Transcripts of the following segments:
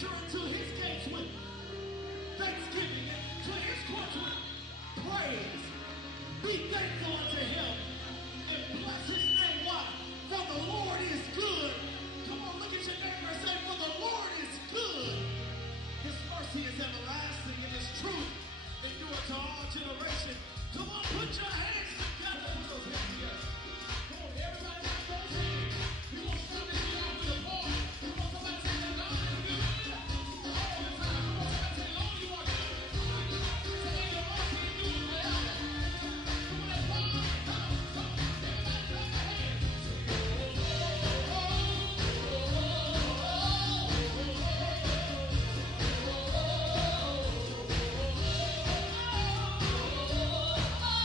Enter into his gates with thanksgiving and to his courts with praise. Be thankful unto him and bless his name. Why? For the Lord is good. Come on, look at your neighbor and say, for the Lord is good. His mercy is everlasting and his truth endure to all generations. Come on, put your hands together. Put those hands together. Come on, everybody got those hands. We won't stop this out with a ball. Come on, somebody say that God is good. All the time. Come on, somebody say, Lord, you are good. Say, your mercy endures forever. Come on, let's roll. Come on. Everybody clap your hands. Oh,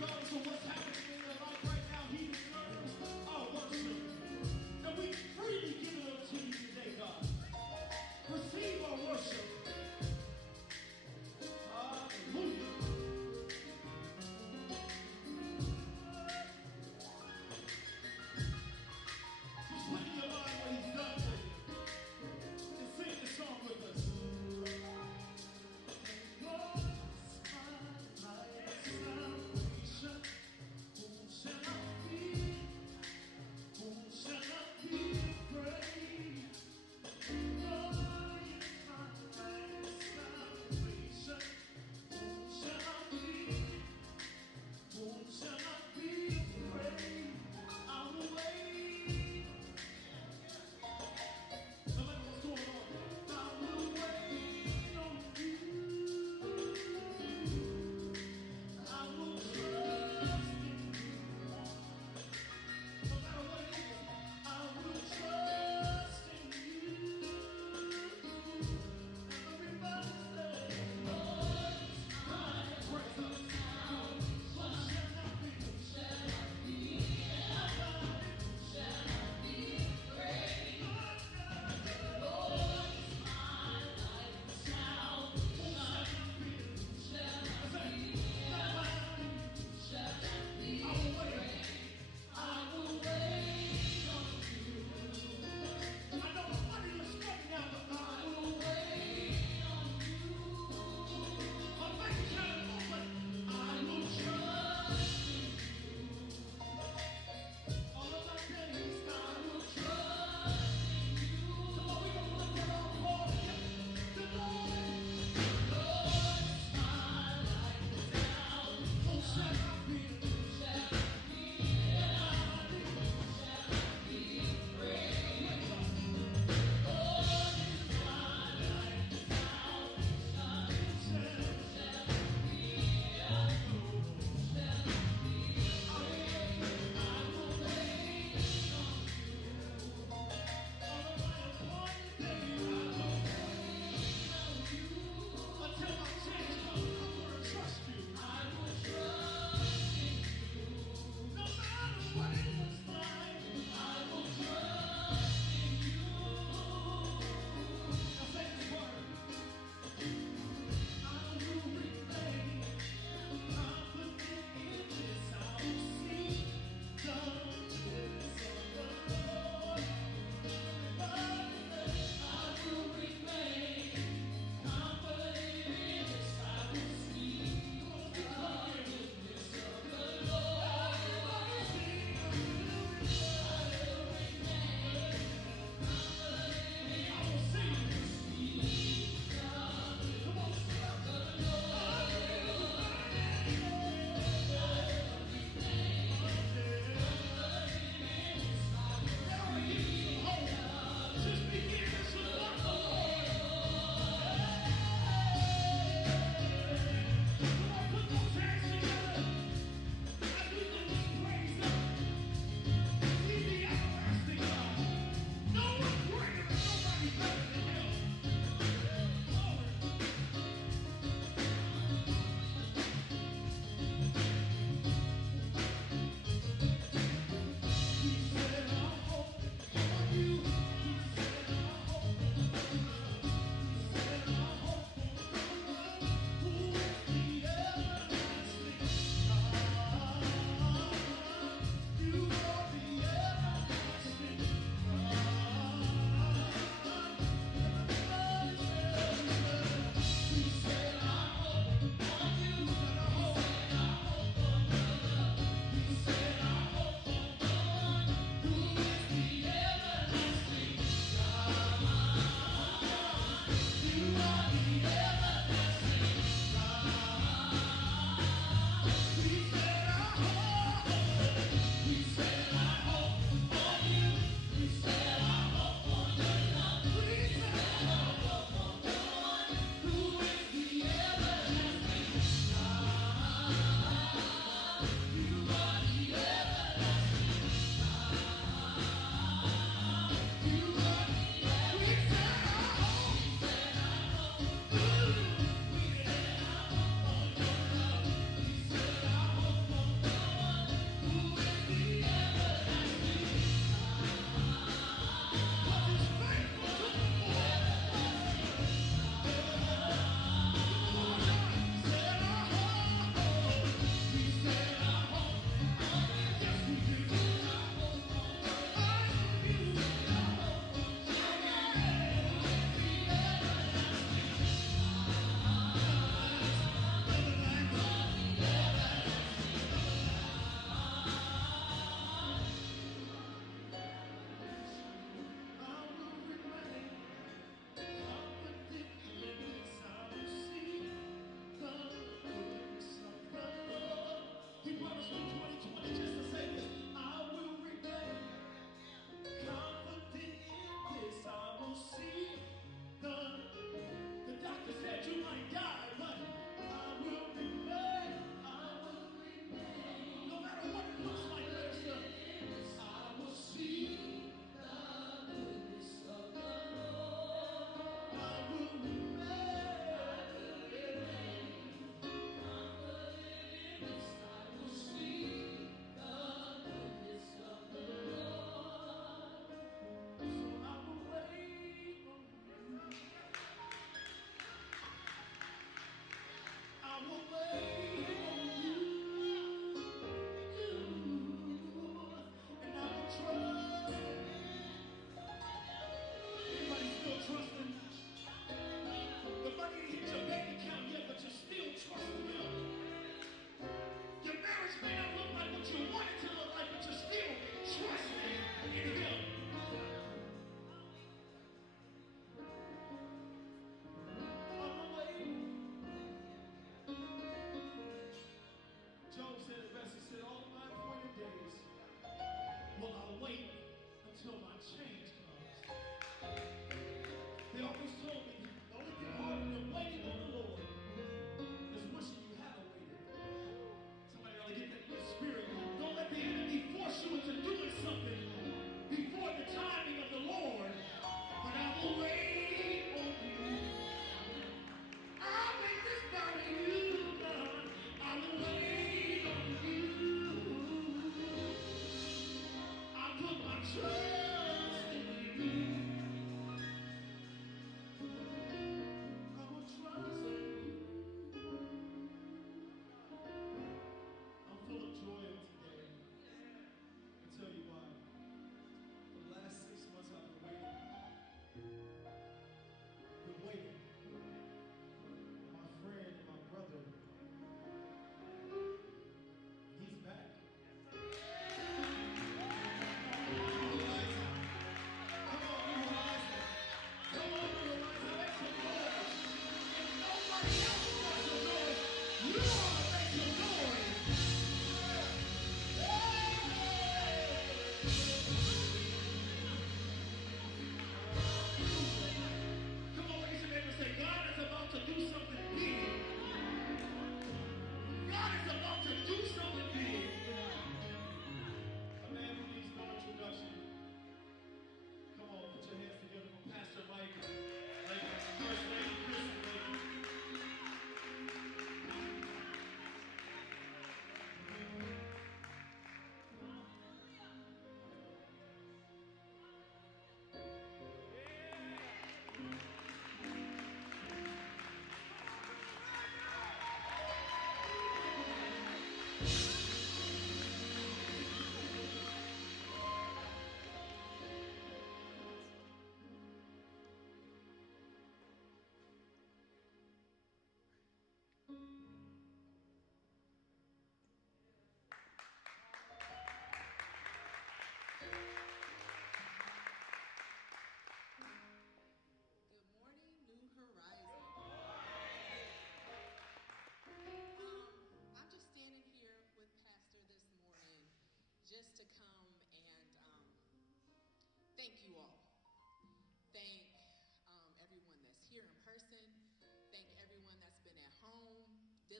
regardless of what's happening in your life right now, he deserves our worship. And we freely give it up to you today, God. Receive our worship. Hallelujah. Just put in your mind what he's done for you. And sing this song with us. Lord, my life salvation.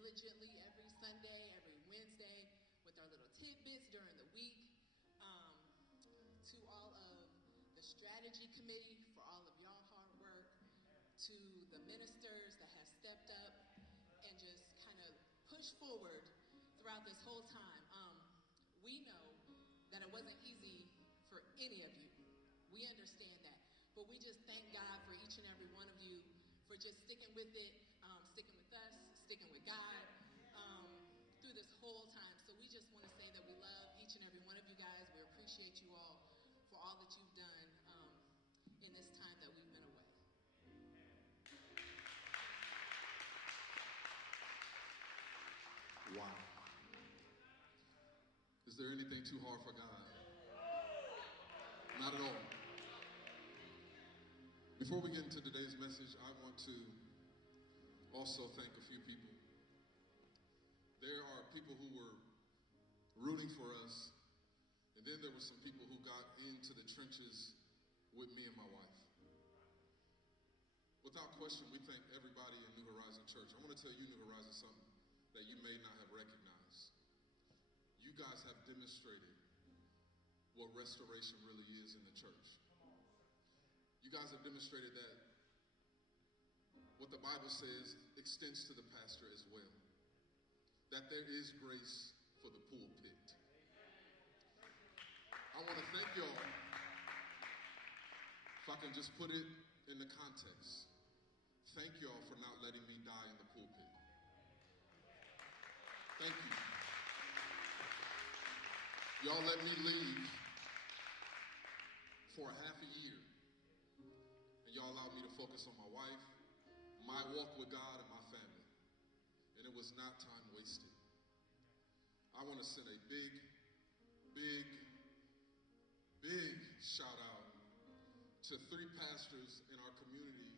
diligently every Sunday, every Wednesday, with our little tidbits during the week. To all of the strategy committee for all of y'all hard work, to the ministers that have stepped up and just kind of pushed forward throughout this whole time. We know that it wasn't easy for any of you. We understand that. But we just thank God for each and every one of you for just sticking with it, sticking with us, sticking with God through this whole time. So we just want to say that we love each and every one of you guys. We appreciate you all for all that you've done in this time that we've been away. Wow. Is there anything too hard for God? Not at all. Before we get into today's message, I want to also thank a few people. There are people who were rooting for us, and then there were some people who got into the trenches with me and my wife. Without question, we thank everybody in New Horizon Church. I want to tell you, New Horizon, something that you may not have recognized. You guys have demonstrated what restoration really is in the church. You guys have demonstrated that what the Bible says extends to the pastor as well. That there is grace for the pulpit. I want to thank y'all. If I can just put it in the context. Thank y'all for not letting me die in the pulpit. Thank you. Y'all let me leave for a half a year. And y'all allowed me to focus on my wife, my walk with God, and my family. And it was not time wasted. I want to send a big, big, big shout out to 3 pastors in our community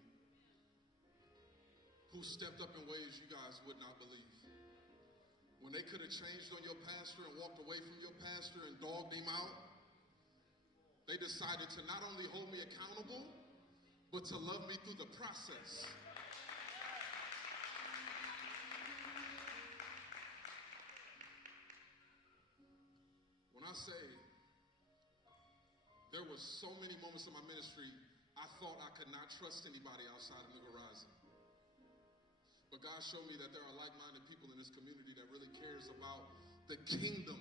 who stepped up in ways you guys would not believe. When they could have changed on your pastor and walked away from your pastor and dogged him out, they decided to not only hold me accountable, but to love me through the process. When I say there were so many moments in my ministry, I thought I could not trust anybody outside of New Horizon. But God showed me that there are like-minded people in this community that really cares about the kingdom.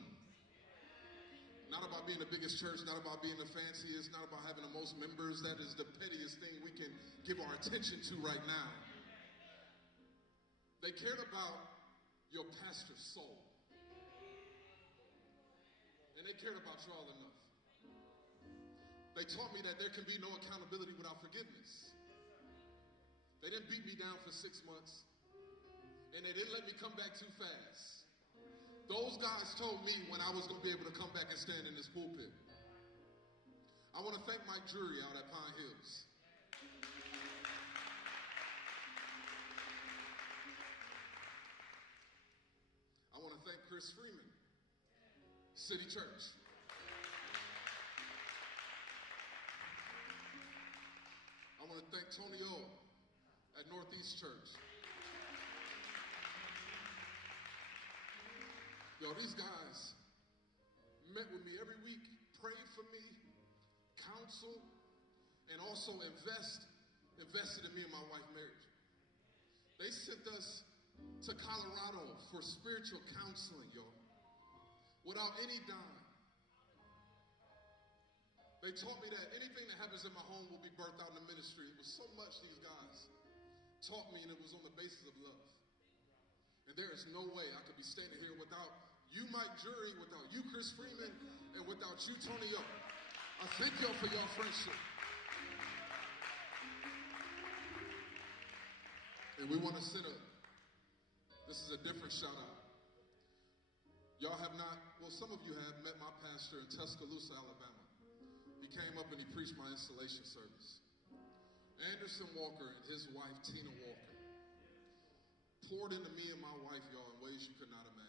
Not about being the biggest church, not about being the fanciest, not about having the most members. That is the pettiest thing we can give our attention to right now. They cared about your pastor's soul. And they cared about y'all enough. They taught me that there can be no accountability without forgiveness. They didn't beat me down for 6 months. And they didn't let me come back too fast. Those guys told me when I was going to be able to come back and stand in this pulpit. I want to thank my jury out at Pine Hills. I want to thank Chris Freeman, City Church. I want to thank Tony O at Northeast Church. Yo, these guys met with me every week, prayed for me, counseled, and also invested in me and my wife's marriage. They sent us to Colorado for spiritual counseling, yo, without any dime. They taught me that anything that happens in my home will be birthed out in the ministry. It was so much these guys taught me, and it was on the basis of love. And there is no way I could be standing here without you, Mike Jury, without you, Chris Freeman, and without you, Tony O. I thank y'all for your friendship. And we want to send this is a different shout out. Y'all have not, well, some of you have met my pastor in Tuscaloosa, Alabama. He came up and he preached my installation service. Anderson Walker and his wife, Tina Walker, poured into me and my wife, y'all, in ways you could not imagine.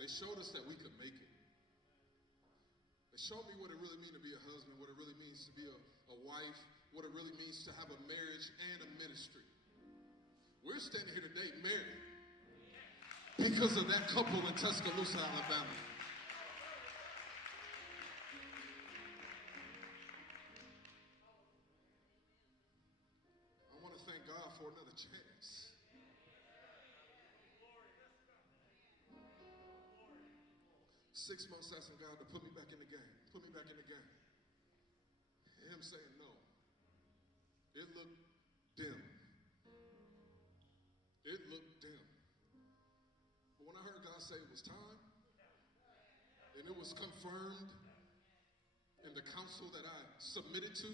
They showed us that we could make it. They showed me what it really means to be a husband, what it really means to be a wife, what it really means to have a marriage and a ministry. We're standing here today married. because of that couple in Tuscaloosa, Alabama. I want to thank God for another chance. 6 months asking God to put me back in the game, put me back in the game. And him saying no. It looked dim. It looked dim. But when I heard God say it was time, and it was confirmed in the council that I submitted to,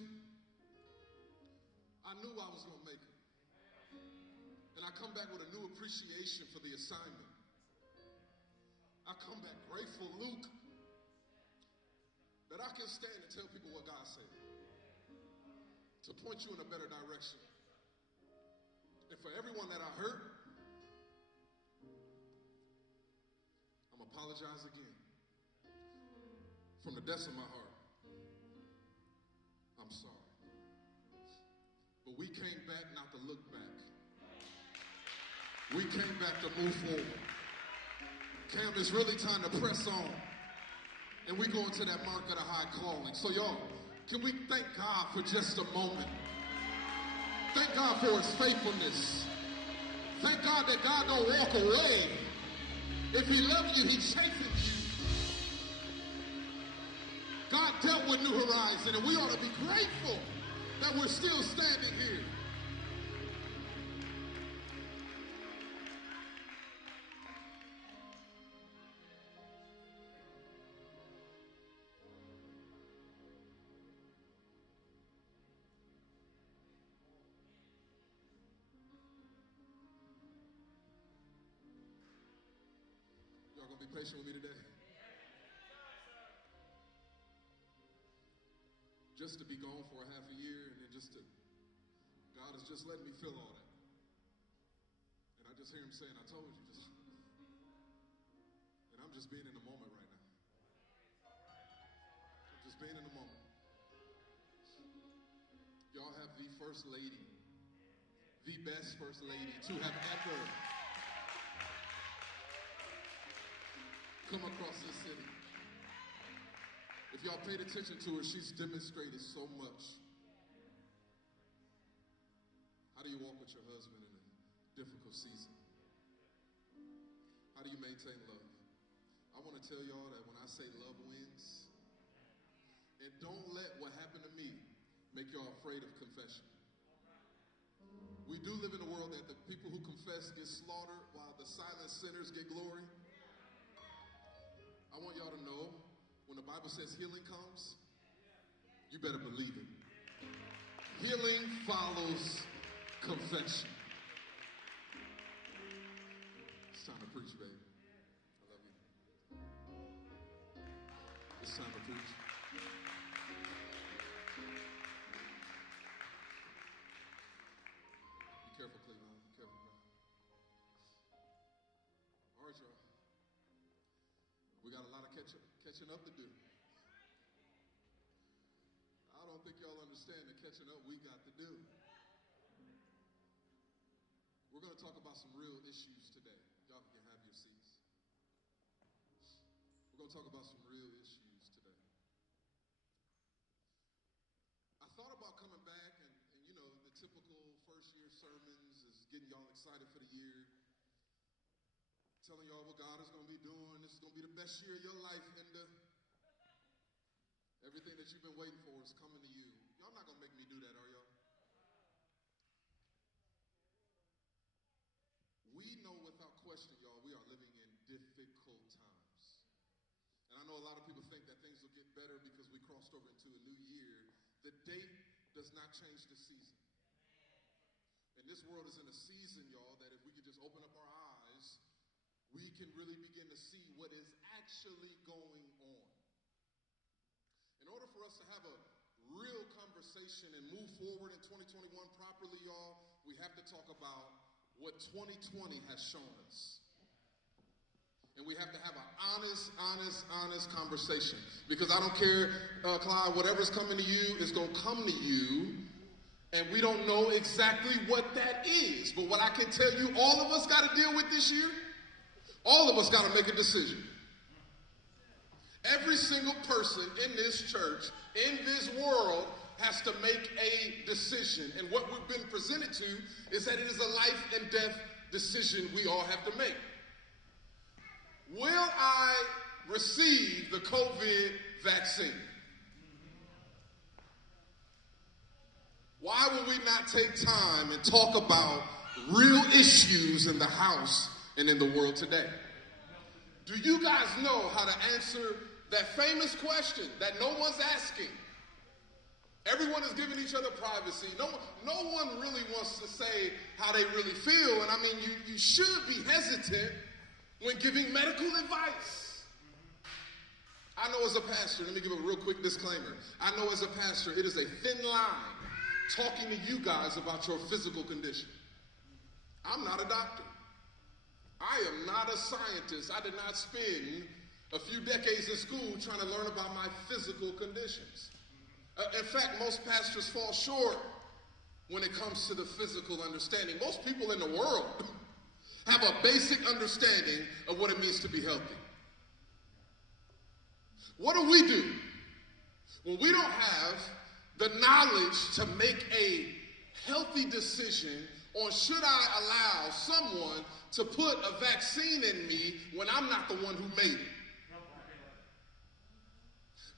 I knew I was going to make it. And I come back with a new appreciation for the assignment. I come back grateful, Luke, that I can stand and tell people what God said, to point you in a better direction. And for everyone that I hurt, I'm apologize again. From the depths of my heart, I'm sorry. But we came back not to look back. We came back to move forward. Cam, it's really time to press on. And we go into that mark of the high calling. So y'all, can we thank God for just a moment? Thank God for his faithfulness. Thank God that God don't walk away. If he loves you, he chastens you. God dealt with New Horizon, and we ought to be grateful that we're still standing here. Y'all gonna be patient with me today? Just to be gone for a half a year, and then God is just letting me feel all that. And I just hear him saying, I told you, and I'm just being in the moment right now. I'm just being in the moment. Y'all have the first lady, the best first lady to have ever come across this city. If y'all paid attention to her, she's demonstrated so much. How do you walk with your husband in a difficult season? How do you maintain love? I want to tell y'all that when I say love wins, and don't let what happened to me make y'all afraid of confession. We do live in a world that the people who confess get slaughtered while the silent sinners get glory. I want y'all to know, when the Bible says healing comes, you better believe it. Healing follows confession. It's time to preach, baby. I love you. It's time to preach. Be careful, Cleveland. Be careful, bro. All right, y'all. We got a lot of catching up to do. I don't think y'all understand the catching up we got to do. We're going to talk about some real issues today. Y'all can have your seats. We're going to talk about some real issues today. I thought about coming back and you know, the typical first year sermons is getting y'all excited for the year. Telling y'all what God is going to be doing. This is going to be the best year of your life. And everything that you've been waiting for is coming to you. Y'all not going to make me do that, are y'all? We know without question, y'all, we are living in difficult times. And I know a lot of people think that things will get better because we crossed over into a new year. The date does not change the season. And this world is in a season, y'all, that if we could just open up our eyes, we can really begin to see what is actually going on. In order for us to have a real conversation and move forward in 2021 properly, y'all, we have to talk about what 2020 has shown us. And we have to have an honest conversation. Because I don't care, Clyde, whatever's coming to you is going to come to you. And we don't know exactly what that is. But what I can tell you all of us got to deal with this year, All of us got to make a decision. Every single person in this church, in this world, has to make a decision. And what we've been presented to is that it is a life and death decision we all have to make. Will I receive the COVID vaccine? Why will we not take time and talk about real issues in the house and in the world today? Do you guys know how to answer that famous question that no one's asking? Everyone is giving each other privacy. No one really wants to say how they really feel. And I mean, you should be hesitant when giving medical advice. I know as a pastor, let me give a real quick disclaimer. I know as a pastor, it is a thin line talking to you guys about your physical condition. I'm not a doctor. I am not a scientist. I did not spend a few decades in school trying to learn about my physical conditions. In fact, most pastors fall short when it comes to the physical understanding. Most people in the world have a basic understanding of what it means to be healthy. What do we do when we don't have the knowledge to make a healthy decision on should I allow someone to put a vaccine in me when I'm not the one who made it?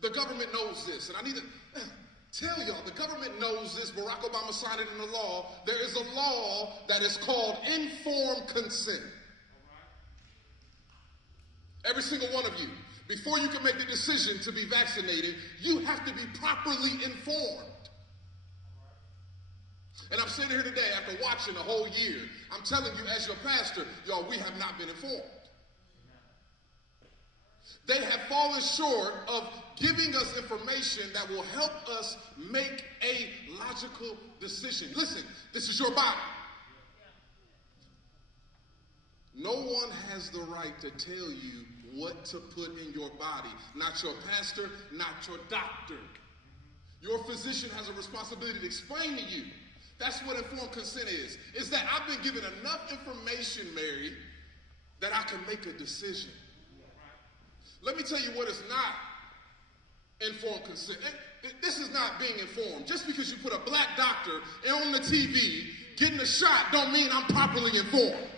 The government knows this, and I need to tell y'all, the government knows this. Barack Obama signed it into law. There is a law that is called informed consent. Every single one of you, before you can make the decision to be vaccinated, you have to be properly informed. And I'm sitting here today after watching a whole year. I'm telling you as your pastor, y'all, we have not been informed. They have fallen short of giving us information that will help us make a logical decision. Listen, this is your body. No one has the right to tell you what to put in your body. Not your pastor, not your doctor. Your physician has a responsibility to explain to you. That's what informed consent is that I've been given enough information, Mary, that I can make a decision. Let me tell you what is not informed consent. This is not being informed. Just because you put a black doctor on the TV getting a shot don't mean I'm properly informed.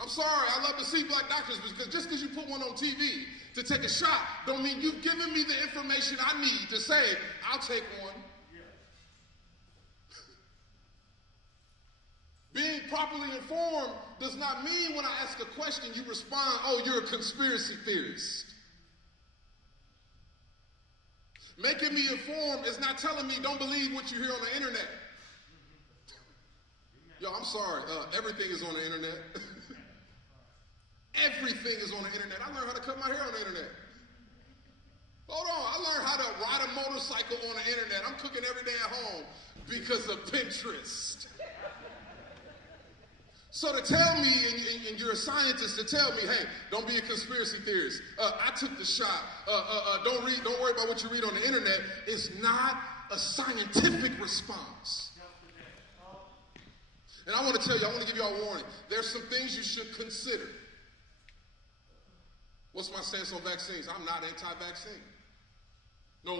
I'm sorry, I love to see black doctors because just because you put one on TV to take a shot don't mean you've given me the information I need to say, I'll take one. Being properly informed does not mean when I ask a question, you respond, oh, you're a conspiracy theorist. Making me informed is not telling me don't believe what you hear on the internet. Yo, I'm sorry, everything is on the internet. Everything is on the internet. I learned how to cut my hair on the internet. Hold on, I learned how to ride a motorcycle on the internet. I'm cooking every day at home because of Pinterest. So to tell me, and you're a scientist, to tell me, hey, don't be a conspiracy theorist. I took the shot. Don't worry about what you read on the internet. Is not a scientific response. And I want to tell you, I want to give you all a warning. There's some things you should consider. What's my stance on vaccines? I'm not anti-vaccine. No.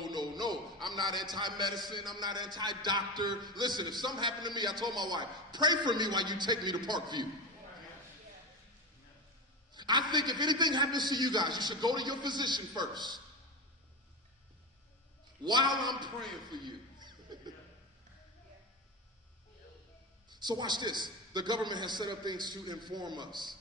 I'm not anti-medicine. I'm not anti-doctor. Listen, if something happened to me, I told my wife, pray for me while you take me to Parkview. I think if anything happens to you guys, you should go to your physician first while I'm praying for you. So watch this. The government has set up things to inform us.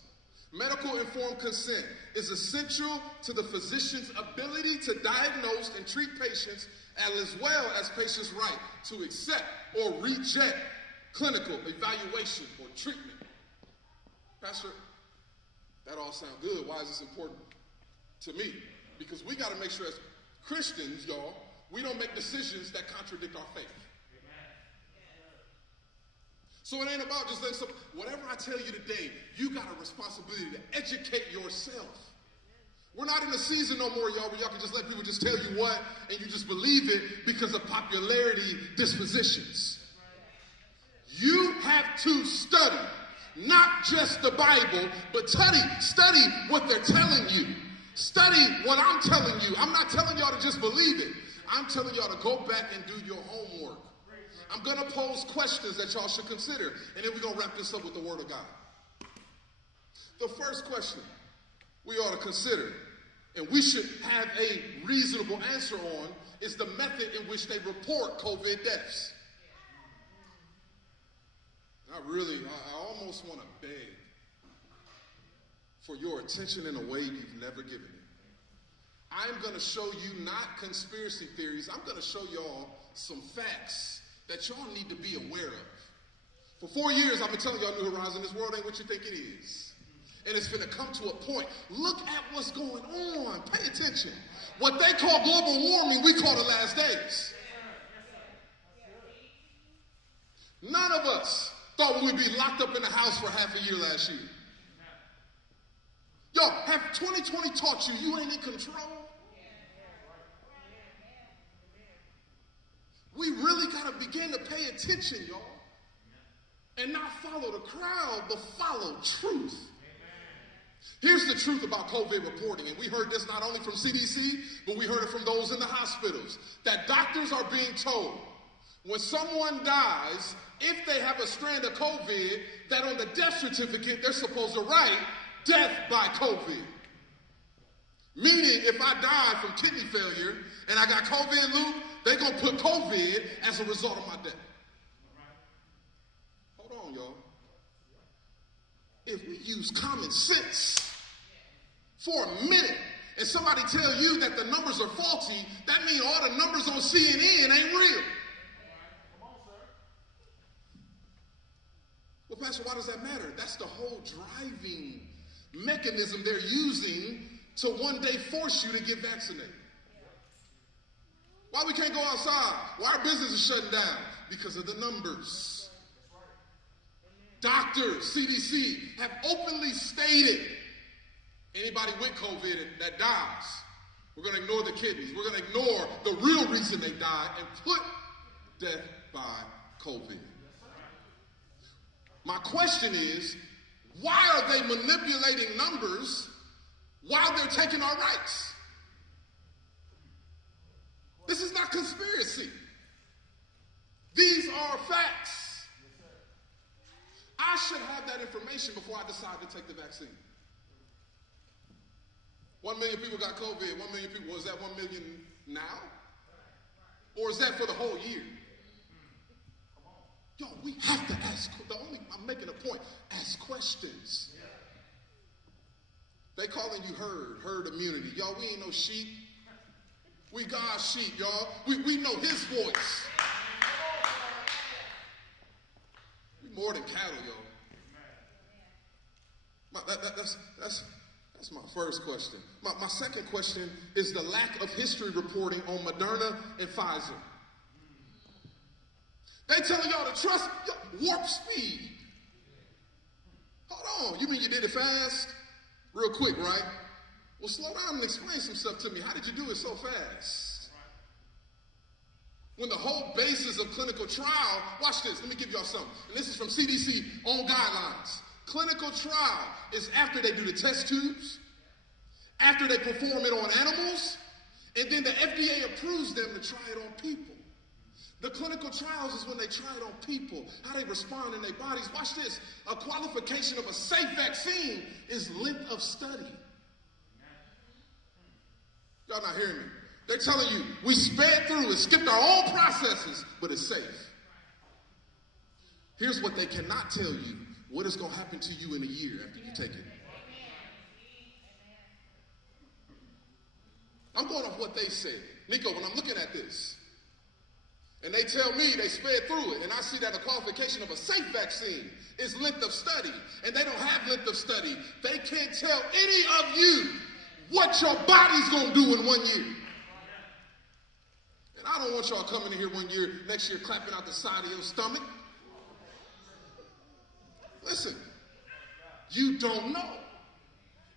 Medical informed consent is essential to the physician's ability to diagnose and treat patients, as well as patients' right to accept or reject clinical evaluation or treatment. Pastor, that all sounds good. Why is this important to me? Because we got to make sure as Christians, y'all, we don't make decisions that contradict our faith. So it ain't about just letting whatever I tell you today, you got a responsibility to educate yourself. We're not in a season no more, y'all, where y'all can just let people just tell you what, and you just believe it because of popularity dispositions. You have to study. not just the Bible, but study what they're telling you. Study what I'm telling you. I'm not telling y'all to just believe it. I'm telling y'all to go back and do your homework. I'm going to pose questions that y'all should consider, and then we're going to wrap this up with the Word of God. The first question we ought to consider, and we should have a reasonable answer on, is the method in which they report COVID deaths. I almost want to beg for your attention in a way you've never given it. I'm going to show you not conspiracy theories. I'm going to show y'all some facts that y'all need to be aware of. For 4 years, I've been telling y'all, New Horizon, this world ain't what you think it is. And it's going to come to a point. Look at what's going on. Pay attention. What they call global warming, we call the last days. None of us thought we'd be locked up in the house for half a year last year. Yo, have 2020 taught you ain't in control? We really got to begin to pay attention, y'all. And not follow the crowd, but follow truth. Here's the truth about COVID reporting, and we heard this not only from CDC, but we heard it from those in the hospitals, that doctors are being told when someone dies, if they have a strand of COVID, that on the death certificate, they're supposed to write death by COVID. Meaning, if I die from kidney failure and I got COVID, Luke, they're going to put COVID as a result of my death. Hold on, y'all. If we use common sense for a minute and somebody tell you that the numbers are faulty, that means all the numbers on CNN ain't real. Well, Pastor, why does that matter? That's the whole driving mechanism they're using to one day force you to get vaccinated. Why we can't go outside? Why our business is shutting down? Because of the numbers. Doctors, CDC, have openly stated anybody with COVID that dies, we're going to ignore the kidneys. We're going to ignore the real reason they died and put death by COVID. My question is, why are they manipulating numbers while they're taking our rights? This is not conspiracy. These are facts. I should have that information before I decide to take the vaccine. 1 million people got COVID. 1 million people. Was that 1 million now? Or is that for the whole year? Yo, we have to ask. I'm making a point. Ask questions. They calling you herd immunity. Y'all, we ain't no sheep. We God's sheep, y'all. We know his voice. We more than cattle, y'all. That's my first question. My second question is the lack of history reporting on Moderna and Pfizer. They telling y'all to trust warp speed. Hold on, you mean you did it fast? Real quick, right? Well, slow down and explain some stuff to me. How did you do it so fast? When the whole basis of clinical trial, watch this, let me give y'all something. And this is from CDC on guidelines. Clinical trial is after they do the test tubes, after they perform it on animals, and then the FDA approves them to try it on people. The clinical trials is when they try it on people, how they respond in their bodies. Watch this. A qualification of a safe vaccine is length of study. Y'all not hearing me? They're telling you, we sped through and skipped our own processes, but it's safe. Here's what they cannot tell you. What is going to happen to you in a year after you take it? I'm going off what they said. Nico, when I'm looking at this, and they tell me they sped through it, and I see that the qualification of a safe vaccine is length of study, and they don't have length of study. They can't tell any of you what your body's going to do in 1 year. And I don't want y'all coming in here next year clapping out the side of your stomach. Listen, you don't know.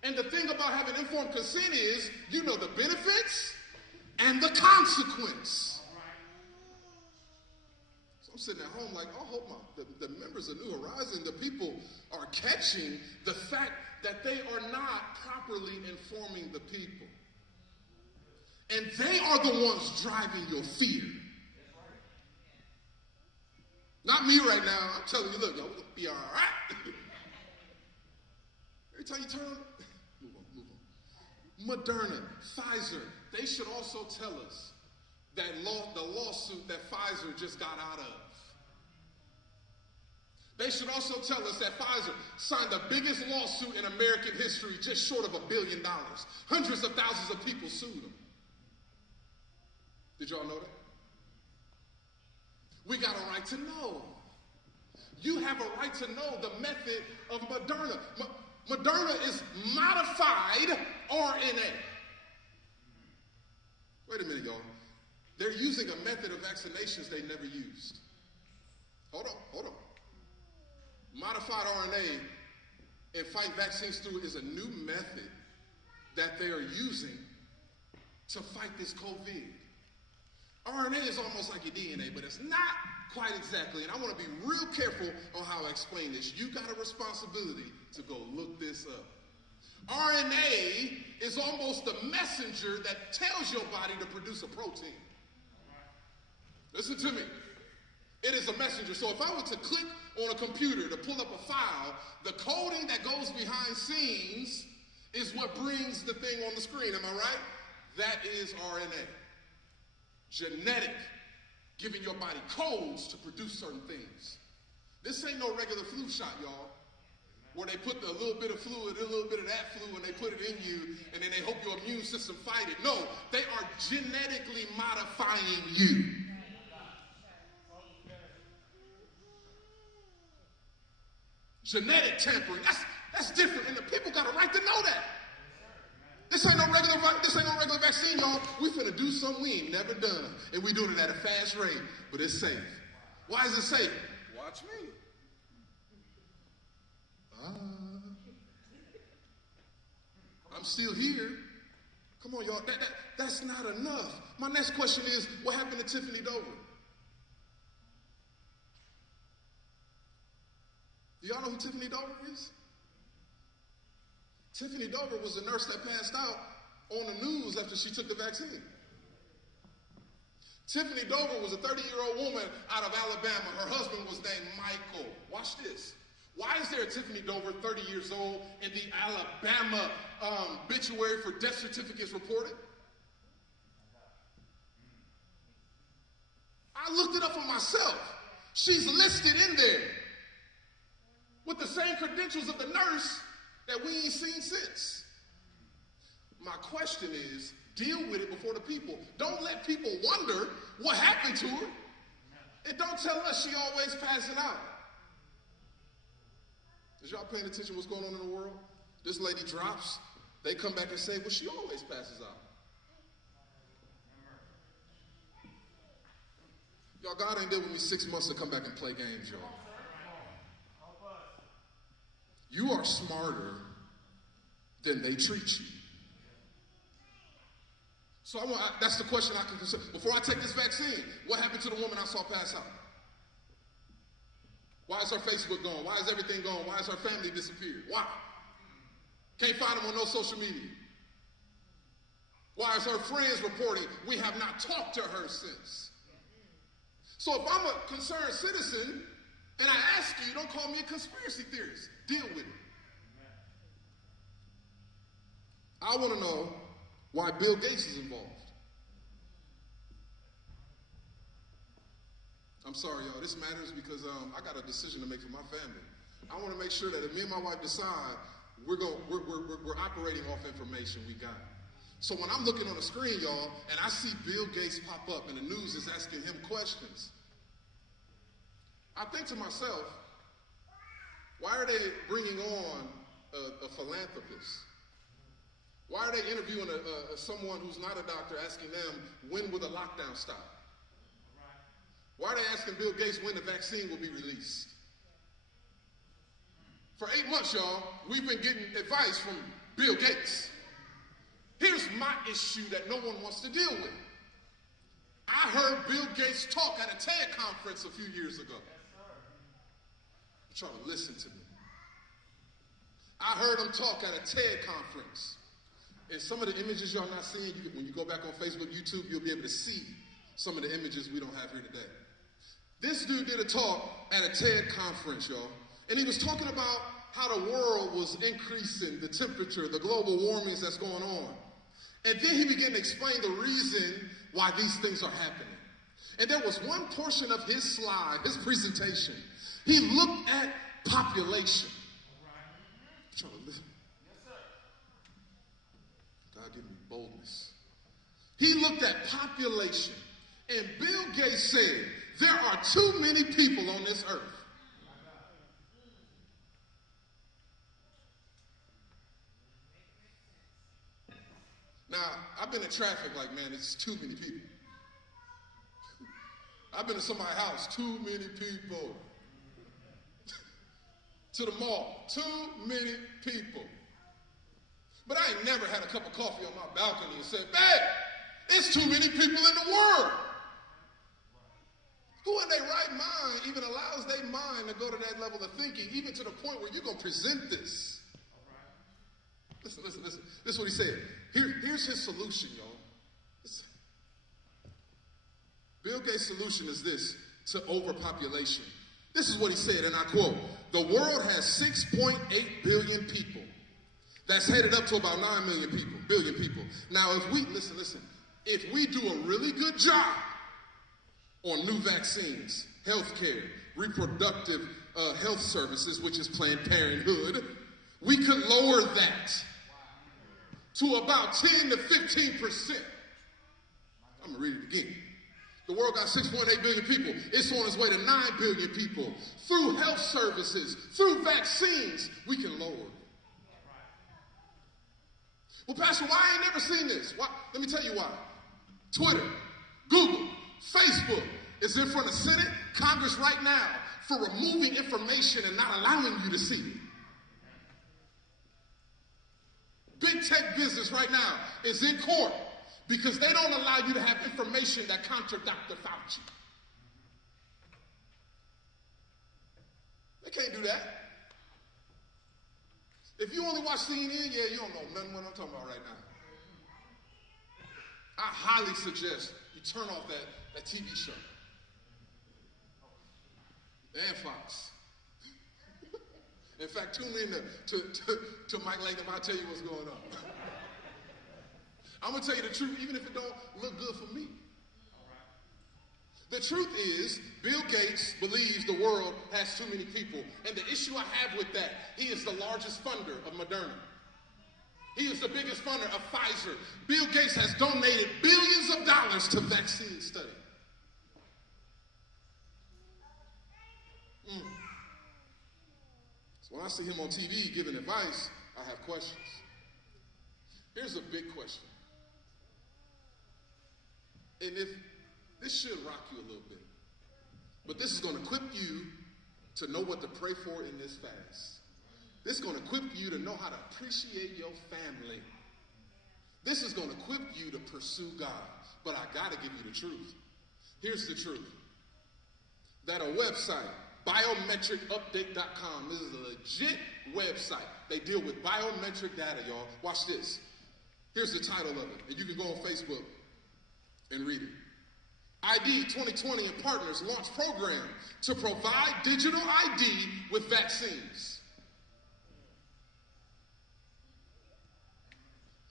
And the thing about having informed consent is you know the benefits and the consequence. So I'm sitting at home like, I hope the members of New Horizon, the people are catching the fact that they are not properly informing the people. And they are the ones driving your fear. Not me right now. I'm telling you, look, yo, we're going to be all right. Every time you turn on, move on. Moderna, Pfizer, they should also tell us that the lawsuit that Pfizer just got out of. They should also tell us that Pfizer signed the biggest lawsuit in American history, just short of $1 billion. Hundreds of thousands of people sued them. Did y'all know that? We got a right to know. You have a right to know the method of Moderna. Moderna is modified RNA. Wait a minute, y'all. They're using a method of vaccinations they never used. Hold on. Modified RNA and fight vaccines through is a new method that they are using to fight this COVID. RNA is almost like your DNA, but it's not quite exactly. And I want to be real careful on how I explain this. You got a responsibility to go look this up. RNA is almost the messenger that tells your body to produce a protein. Listen to me. It is a messenger. So if I were to click on a computer to pull up a file, the coding that goes behind scenes is what brings the thing on the screen. Am I right? That is RNA. Genetic, giving your body codes to produce certain things. This ain't no regular flu shot, y'all, where they put a little bit of fluid, a little bit of that flu, and they put it in you, and then they hope your immune system fight it. No, they are genetically modifying you. Genetic tampering, that's different, and the people got a right to know that. This ain't no regular vaccine, y'all. We finna do something we ain't never done, and we doing it at a fast rate, but it's safe. Why is it safe? Watch me. I'm still here. Come on, y'all. That's not enough. My next question is, what happened to Tiffany Dover? Do y'all know who Tiffany Dover is? Tiffany Dover was the nurse that passed out on the news after she took the vaccine. Tiffany Dover was a 30-year-old woman out of Alabama. Her husband was named Michael. Watch this. Why is there a Tiffany Dover, 30 years old, in the Alabama obituary for death certificates reported? I looked it up for myself. She's listed in there with the same credentials of the nurse that we ain't seen since. My question is, deal with it before the people. Don't let people wonder what happened to her. And don't tell us she always passing out. Is y'all paying attention to what's going on in the world? This lady drops. They come back and say, well, she always passes out. Y'all, God ain't dealt with me 6 months to come back and play games, y'all. You are smarter than they treat you. So that's the question I can consider. Before I take this vaccine, what happened to the woman I saw pass out? Why is her Facebook gone? Why is everything gone? Why has her family disappeared? Why? Can't find them on no social media. Why is her friends reporting we have not talked to her since? So if I'm a concerned citizen and I ask you, don't call me a conspiracy theorist. Deal with it. I want to know why Bill Gates is involved. I'm sorry, y'all. This matters because I got a decision to make for my family. I want to make sure that if me and my wife decide, we're operating off information we got. So when I'm looking on the screen, y'all, and I see Bill Gates pop up and the news is asking him questions, I think to myself, why are they bringing on a philanthropist? Why are they interviewing someone who's not a doctor, asking them, when will the lockdown stop? Why are they asking Bill Gates when the vaccine will be released? For 8 months, y'all, we've been getting advice from Bill Gates. Here's my issue that no one wants to deal with. I heard Bill Gates talk at a TED conference a few years ago. You're trying to listen to me. I heard him talk at a TED conference. And some of the images y'all not seeing, when you go back on Facebook, YouTube, you'll be able to see some of the images we don't have here today. This dude did a talk at a TED conference, y'all. And he was talking about how the world was increasing, the temperature, the global warmings that's going on. And then he began to explain the reason why these things are happening. And there was one portion of his slide, his presentation. He looked at population. I'm trying to listen. God give me boldness. He looked at population. And Bill Gates said, there are too many people on this earth. Now, I've been in traffic like, man, it's too many people. I've been to somebody's house, too many people. To the mall, too many people. But I ain't never had a cup of coffee on my balcony and said, babe, it's too many people in the world. Who in their right mind even allows their mind to go to that level of thinking, even to the point where you're going to present this? Listen. This is what he said. Here's his solution, y'all. Listen. Bill Gates' solution is this to overpopulation. This is what he said, and I quote, the world has 6.8 billion people. That's headed up to about 9 billion people. Now, if we, listen, if we do a really good job on new vaccines, healthcare, reproductive health services, which is Planned Parenthood, we could lower that to about 10 to 15%. I'm going to read it again. The world got 6.8 billion people. It's on its way to 9 billion people. Through health services, through vaccines, we can lower it. Well, Pastor, why I ain't never seen this? Why? Let me tell you why. Twitter, Google, Facebook is in front of Senate, Congress right now for removing information and not allowing you to see it. Big tech business right now is in court because they don't allow you to have information that contradicts Dr. Fauci. They can't do that. If you only watch CNN, you don't know nothing what I'm talking about right now. I highly suggest you turn off that TV show. And Fox. In fact, tune in to Mike Latham. I'll tell you what's going on. I'm going to tell you the truth, even if it don't look good for me. The truth is, Bill Gates believes the world has too many people. And the issue I have with that, he is the largest funder of Moderna. He is the biggest funder of Pfizer. Bill Gates has donated billions of dollars to vaccine study. So when I see him on TV giving advice, I have questions. Here's a big question. And if this should rock you a little bit, but this is going to equip you to know what to pray for in this fast. This is going to equip you to know how to appreciate your family. This is going to equip you to pursue God. But I got to give you the truth. Here's the truth. That a website, biometricupdate.com, this is a legit website. They deal with biometric data, y'all. Watch this. Here's the title of it. And you can go on Facebook and read it. ID 2020 and partners launch program to provide digital ID with vaccines.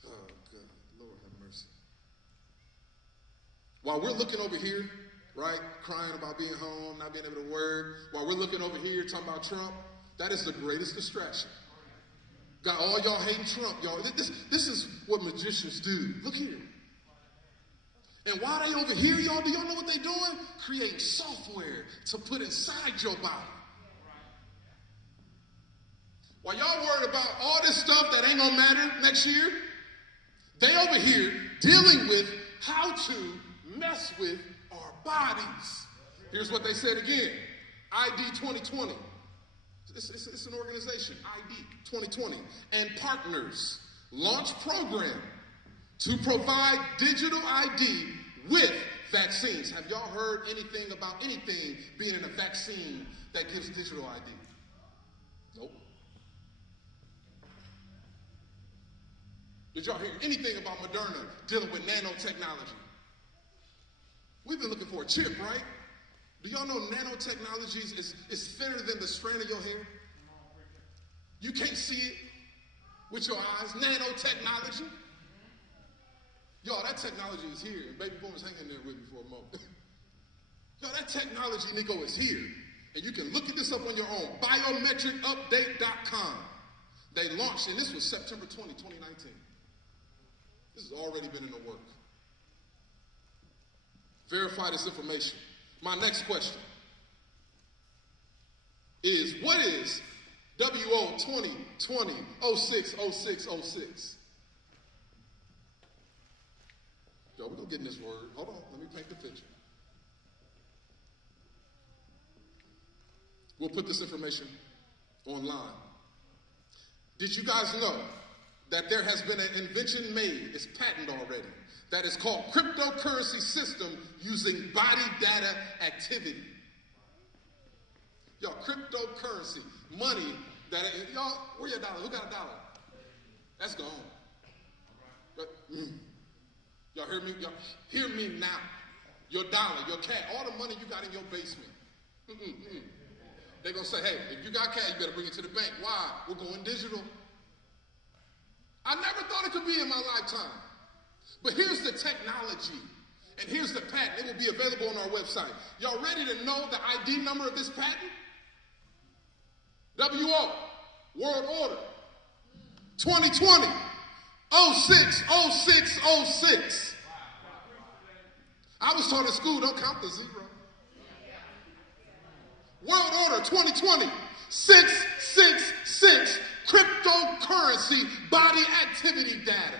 Oh, God. Lord have mercy. While we're looking over here, right, crying about being home, not being able to work, while we're looking over here talking about Trump, that is the greatest distraction. Got all y'all hating Trump, y'all. This is what magicians do. Look here. And while they over here, y'all, do y'all know what they doing? Creating software to put inside your body. While y'all worried about all this stuff that ain't gonna matter next year, they over here dealing with how to mess with our bodies. Here's what they said again. ID 2020. It's an organization, ID 2020. And partners launch program to provide digital ID with vaccines. Have y'all heard anything about anything being in a vaccine that gives digital ID? Nope. Did y'all hear anything about Moderna dealing with nanotechnology? We've been looking for a chip, right? Do y'all know nanotechnologies is thinner than the strand of your hair? You can't see it with your eyes. Nanotechnology. Y'all, that technology is here. And baby boomers, hang in there with me for a moment. Y'all, that technology, Nico, is here. And you can look at this up on your own. Biometricupdate.com. They launched, and this was September 20, 2019. This has already been in the work. Verify this information. My next question is, what is WO 2020 060606? Yo, we're going to get in this word. Hold on, let me paint the picture. We'll put this information online. Did you guys know that there has been an invention made, it's patented already, that is called cryptocurrency system using body data activity? Y'all, cryptocurrency, money that, y'all, where your dollar? Who got a dollar? That's gone. But, y'all hear me? Y'all hear me now. Your dollar, your cash, all the money you got in your basement. They're going to say, hey, if you got cash, you better bring it to the bank. Why? We're going digital. I never thought it could be in my lifetime. But here's the technology, and here's the patent. It will be available on our website. Y'all ready to know the ID number of this patent? WO, World Order, 2020, 060606. I was taught in school, don't count the zero. World Order 2020, 666, cryptocurrency body activity data.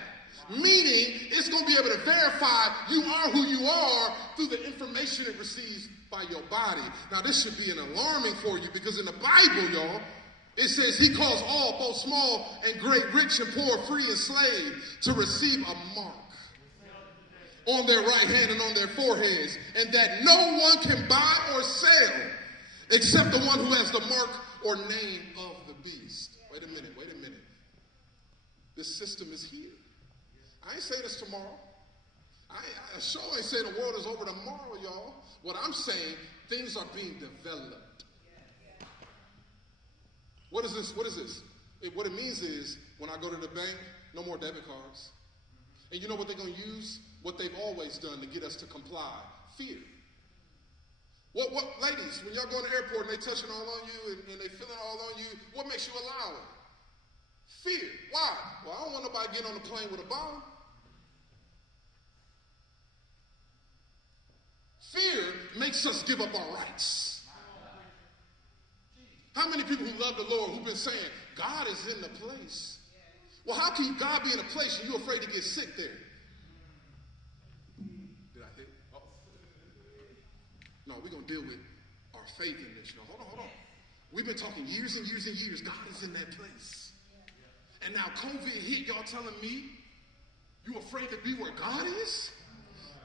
Meaning, it's going to be able to verify you are who you are through the information it receives by your body. Now, this should be an alarming for you, because in the Bible, y'all, it says he calls all, both small and great, rich and poor, free and slave, to receive a mark on their right hand and on their foreheads, and that no one can buy or sell except the one who has the mark or name of the beast. Wait a minute. This system is here. I ain't saying this tomorrow. I sure ain't saying the world is over tomorrow, y'all. What I'm saying, things are being developed. What is this? What it means is, when I go to the bank, no more debit cards. And you know what they're going to use? What they've always done to get us to comply. Fear. What ladies, when y'all go to the airport and they touching all on you and they feeling all on you, what makes you allow it? Fear. Why? Well, I don't want nobody getting on the plane with a bomb. Fear makes us give up our rights. How many people who love the Lord who've been saying, God is in the place? Well, how can God be in a place and you're afraid to get sick there? Did I hit? Oh. No, we're going to deal with our faith in this. No, hold on. We've been talking years and years and years. God is in that place. And now COVID hit, y'all telling me you afraid to be where God is?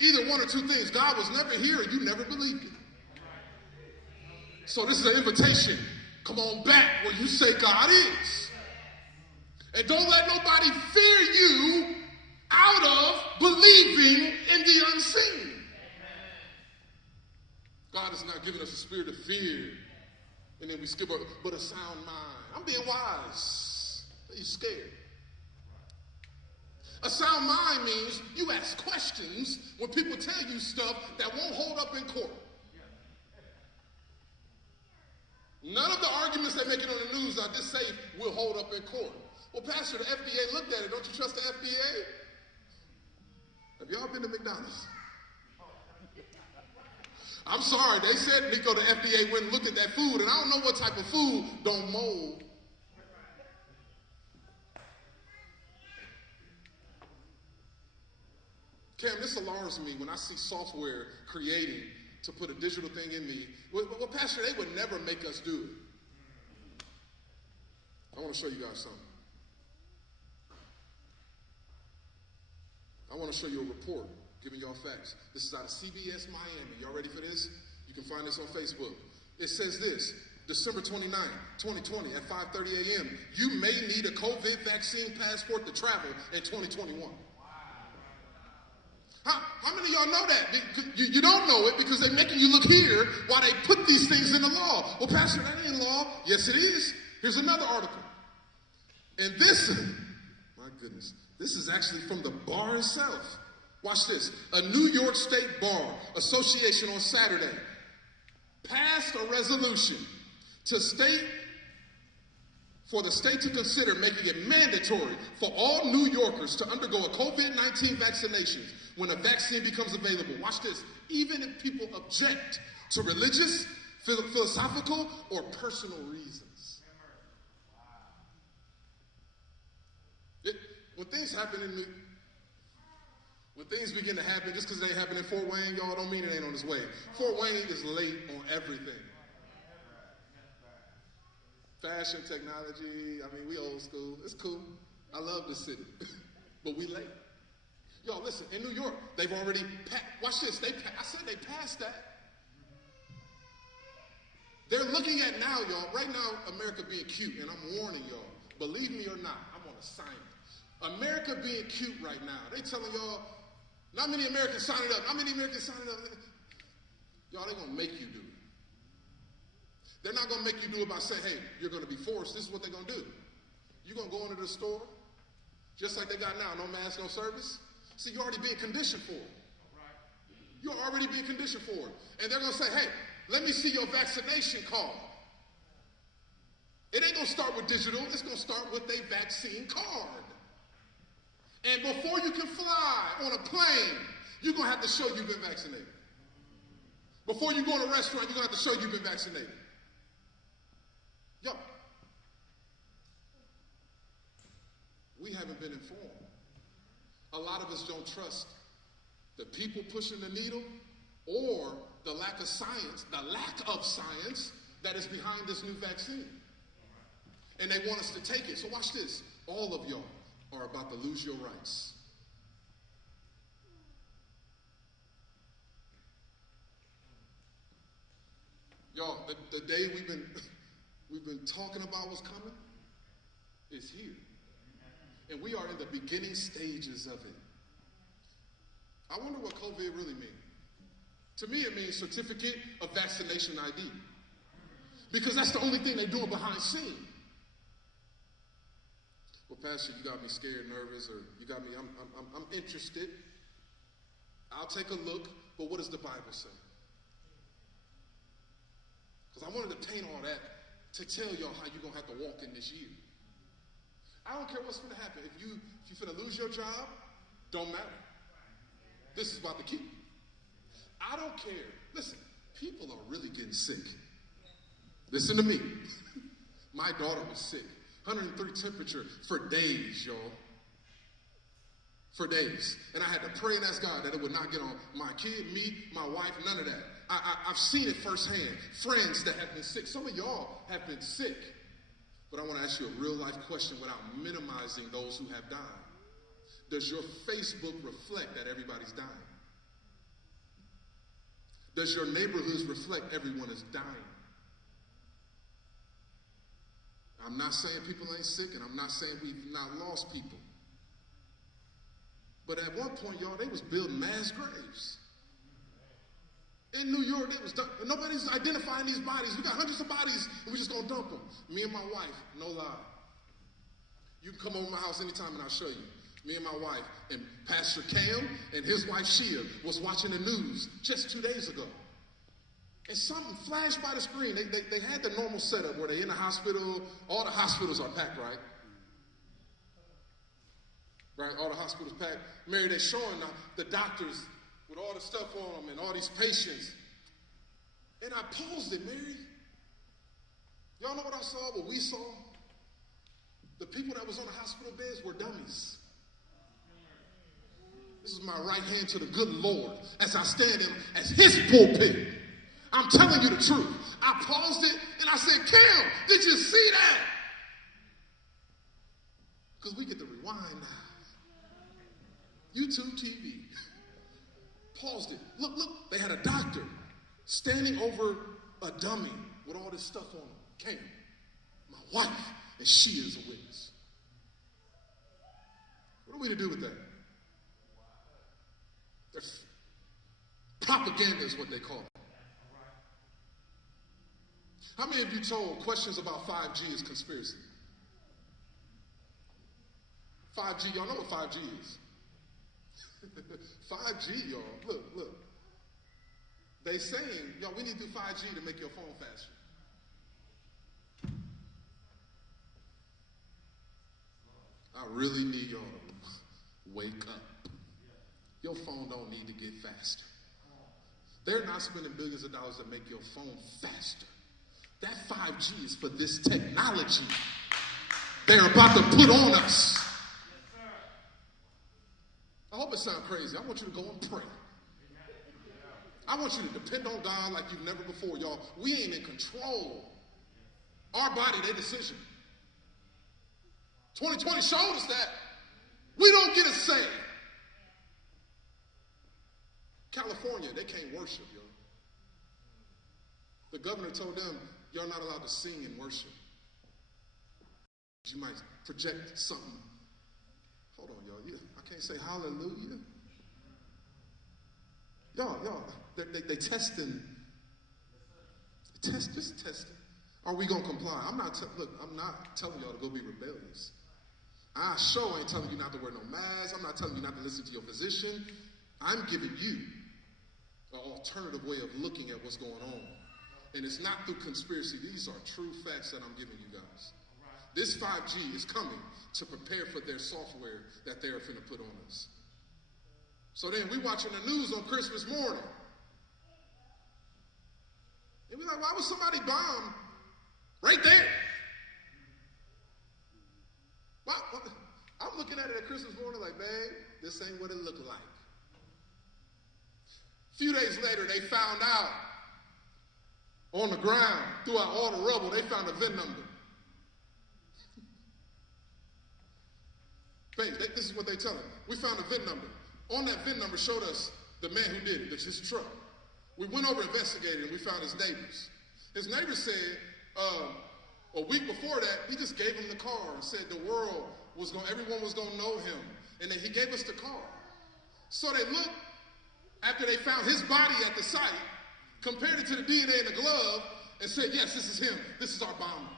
Either one or two things. God was never here and you never believed it. So this is an invitation. Come on back where you say God is. And don't let nobody fear you out of believing in the unseen. God has not given us a spirit of fear. And then we skip over, but a sound mind. I'm being wise. Are you scared? A sound mind means you ask questions when people tell you stuff that won't hold up in court. None of the arguments they make it on the news are this safe will hold up in court. Well, Pastor, the FDA looked at it. Don't you trust the FDA? Have y'all been to McDonald's? I'm sorry. They said, Nico, the FDA went and looked at that food, and I don't know what type of food don't mold. Cam, this alarms me when I see software creating to put a digital thing in me. Well, Pastor, they would never make us do it. I want to show you guys something. I want to show you a report. Giving y'all facts. This is out of CBS Miami. Y'all ready for this? You can find this on Facebook. It says this, December 29, 2020 at 5:30 a.m. You may need a COVID vaccine passport to travel in 2021. How many of y'all know that? You don't know it because they're making you look here while they put these things in the law. Well, Pastor, that ain't law. Yes, it is. Here's another article. And this, my goodness, this is actually from the bar itself. Watch this. A New York State Bar Association on Saturday passed a resolution for the state to consider making it mandatory for all New Yorkers to undergo a COVID-19 vaccination when a vaccine becomes available. Watch this. Even if people object to religious, philosophical, or personal reasons. When things happen when things begin to happen, just because it ain't happening in Fort Wayne, y'all don't mean it ain't on its way. Fort Wayne is late on everything. Fashion, technology, I mean, we old school. It's cool. I love the city. But we late. Y'all, listen, in New York, they've already watch this. I said they passed that. They're looking at now, y'all, right now, America being cute, and I'm warning y'all, believe me or not, I'm on assignment. America being cute right now. They telling y'all, not many Americans signing up, not many Americans signing up. Y'all, they're going to make you do it. They're not going to make you do it by saying, hey, you're going to be forced. This is what they're going to do. You're going to go into the store, just like they got now, no mask, no service. See, you're already being conditioned for it. You're already being conditioned for it. And they're going to say, hey, let me see your vaccination card. It ain't going to start with digital. It's going to start with a vaccine card. And before you can fly on a plane, you're going to have to show you've been vaccinated. Before you go to a restaurant, you're going to have to show you've been vaccinated. Yo, we haven't been informed. A lot of us don't trust the people pushing the needle or the lack of science that is behind this new vaccine. And they want us to take it. So watch this. All of y'all are about to lose your rights. Y'all, the day we've been talking about what's coming is here. And we are in the beginning stages of it. I wonder what COVID really means. To me, it means certificate of vaccination ID. Because that's the only thing they're doing behind scenes. Well, Pastor, you got me scared, nervous, or you got me, I'm interested. I'll take a look, but what does the Bible say? Because I wanted to paint all that to tell y'all how you're going to have to walk in this year. I don't care what's going to happen. If you're going to lose your job, don't matter. This is about to keep you. I don't care. Listen, people are really getting sick. Listen to me. My daughter was sick. 103 temperature for days, y'all. For days. And I had to pray and ask God that it would not get on my kid, me, my wife, none of that. I've seen it firsthand. Friends that have been sick. Some of y'all have been sick. But I want to ask you a real life question without minimizing those who have died. Does your Facebook reflect that everybody's dying? Does your neighborhoods reflect everyone is dying? I'm not saying people ain't sick, and I'm not saying we've not lost people. But at one point, y'all, they was building mass graves. In New York, they was nobody's identifying these bodies. We got hundreds of bodies, and we're just going to dump them. Me and my wife, no lie. You can come over my house anytime, and I'll show you. Me and my wife, and Pastor Cam and his wife, Shia, was watching the news just 2 days ago. And something flashed by the screen. They had the normal setup where they're in the hospital. All the hospitals are packed, right? Right, all the hospitals packed. Mary, they're showing the doctors with all the stuff on them and all these patients. And I paused it, Mary. Y'all know what I saw, what we saw? The people that was on the hospital beds were dummies. This is my right hand to the good Lord as I stand in as his pulpit. I'm telling you the truth. I paused it and I said, Cam, did you see that? Because we get to rewind now. YouTube TV. paused it. Look, they had a doctor standing over a dummy with all this stuff on him. Came, my wife, and she is a witness. What are we to do with that? Propaganda is what they call it. How many of you told questions about 5G is conspiracy? 5G, y'all know what 5G is. 5G, y'all. Look. They saying, y'all, we need to do 5G to make your phone faster. I really need y'all to wake up. Your phone don't need to get faster. They're not spending billions of dollars to make your phone faster. That 5G is for this technology they're about to put on us. I hope it sounds crazy. I want you to go and pray. I want you to depend on God like you've never before, y'all. We ain't in control. Our body, their decision. 2020 showed us that we don't get a say. California, they can't worship, yo. The governor told them, you're not allowed to sing and worship. You might project something. Hold on, y'all. I can't say hallelujah. Y'all, they testing. Just testing. Are we going to comply? I'm not telling y'all to go be rebellious. I sure ain't telling you not to wear no mask. I'm not telling you not to listen to your physician. I'm giving you an alternative way of looking at what's going on. And it's not through conspiracy. These are true facts that I'm giving you guys. This 5G is coming to prepare for their software that they're finna put on us. So then we watching the news on Christmas morning. And we're like, why would somebody bomb right there? What? I'm looking at it at Christmas morning like, babe, this ain't what it looked like. A few days later, they found out on the ground, throughout all the rubble, they found a VIN number. Babe, this is what they tell them. We found a VIN number. On that VIN number showed us the man who did it, it's his truck. We went over and investigated, and we found his neighbors. His neighbors said, a week before that, he just gave him the car and said everyone was going to know him. And then he gave us the car. So they looked, after they found his body at the site, compared it to the DNA in the glove, and said, yes, this is him. This is our bomber.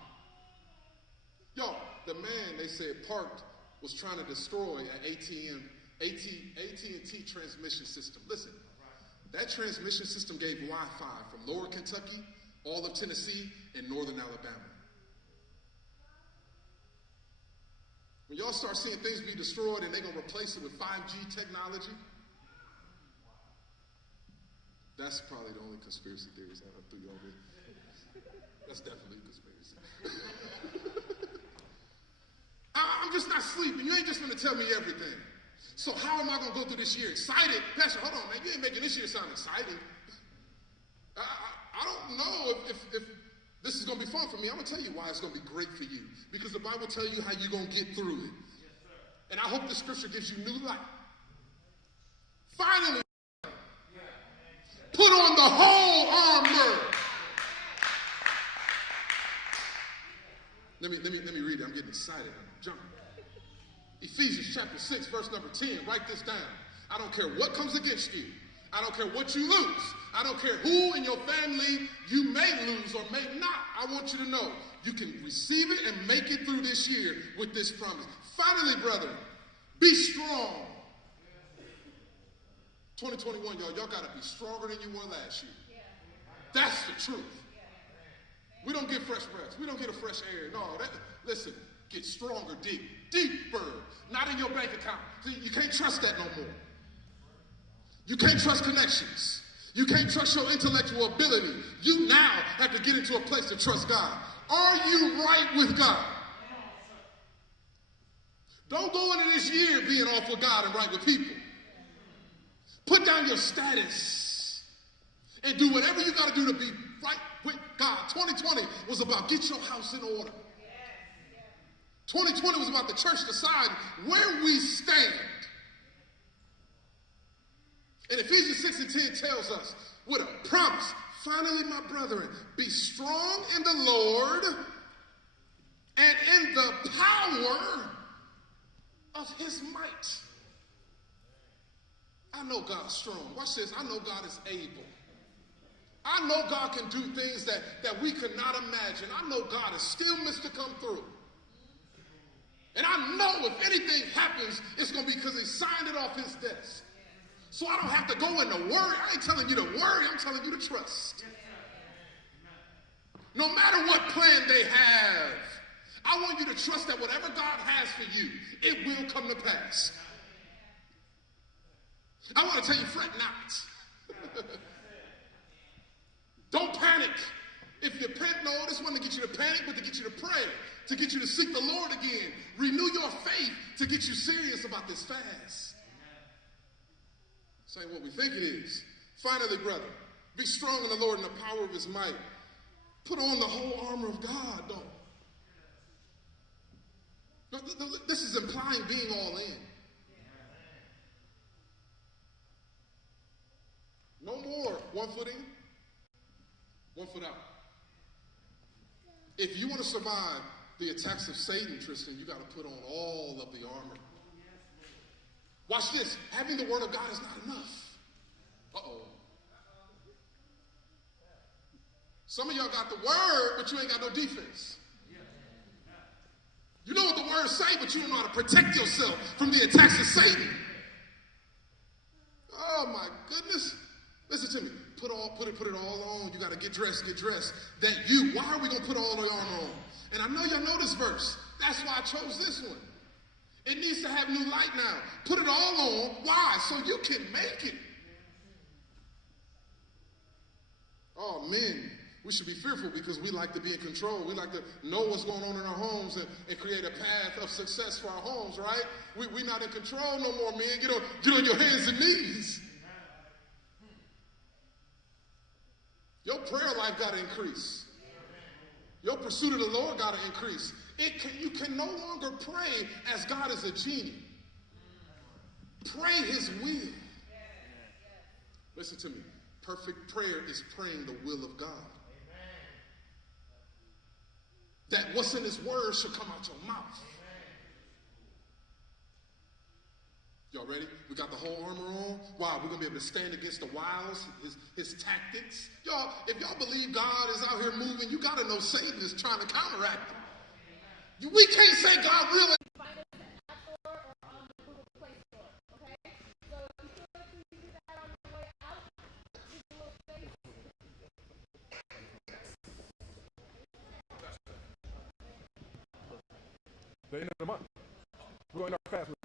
Y'all, the man, they said, parked, was trying to destroy an AT&T transmission system. Listen, that transmission system gave Wi-Fi from lower Kentucky, all of Tennessee, and northern Alabama. When y'all start seeing things be destroyed and they're going to replace it with 5G technology, that's probably the only conspiracy theories I threw y'all with. That's definitely a conspiracy. I'm just not sleeping. You ain't just going to tell me everything. So how am I going to go through this year excited? Pastor, hold on, man. You ain't making this year sound exciting. I don't know if this is going to be fun for me. I'm going to tell you why it's going to be great for you. Because the Bible tells you how you're going to get through it. Yes, sir. And I hope the scripture gives you new life. Finally, put on the whole armor. Let me read it. I'm getting excited. I'm jumping. Ephesians chapter 6, verse number 10. Write this down. I don't care what comes against you. I don't care what you lose. I don't care who in your family you may lose or may not. I want you to know you can receive it and make it through this year with this promise. Finally, brethren, be strong. 2021, y'all got to be stronger than you were last year. That's the truth. We don't get fresh breaths. We don't get a fresh air. No, listen, get stronger, deeper. Not in your bank account. See, you can't trust that no more. You can't trust connections. You can't trust your intellectual ability. You now have to get into a place to trust God. Are you right with God? Don't go into this year being off with God and right with people. Put down your status and do whatever you got to do to be right with God. 2020 was about get your house in order. 2020 was about the church deciding where we stand. And Ephesians 6 and 10 tells us with a promise, finally, my brethren, be strong in the Lord and in the power of his might. I know God's strong. Watch this. I know God is able. I know God can do things that we could not imagine. I know God is still missed to come through. And I know if anything happens, it's going to be because he signed it off his desk. So I don't have to go into worry. I ain't telling you to worry. I'm telling you to trust. No matter what plan they have, I want you to trust that whatever God has for you, it will come to pass. I want to tell you, fret not. Don't panic. If you panic, no, this wasn't to get you to panic, but to get you to pray, to get you to seek the Lord again. Renew your faith to get you serious about this fast. This ain't what we think it is. Finally, brother, be strong in the Lord and the power of his might. Put on the whole armor of God, though. This is implying being all in. No more one foot in, one foot out. If you want to survive the attacks of Satan, Tristan, you got to put on all of the armor. Watch this. Having the word of God is not enough. Uh-oh. Some of y'all got the word, but you ain't got no defense. You know what the words say, but you don't know how to protect yourself from the attacks of Satan. Oh my goodness. Listen to me. Put it all on. You got to get dressed. Why are we going to put all the armor on? And I know y'all know this verse. That's why I chose this one. It needs to have new light now. Put it all on. Why? So you can make it. Oh, men, we should be fearful because we like to be in control. We like to know what's going on in our homes and create a path of success for our homes, right? We're not in control no more, men. Get on your hands and knees. Your prayer life got to increase. Your pursuit of the Lord got to increase. You can no longer pray as God is a genie. Pray his will. Listen to me. Perfect prayer is praying the will of God. That what's in his word should come out your mouth. Y'all ready? We got the whole armor on. Wow, we're going to be able to stand against the wiles, his tactics. Y'all, if y'all believe God is out here moving, you got to know Satan is trying to counteract it. We can't say God really. The end of the month. We're going to fast.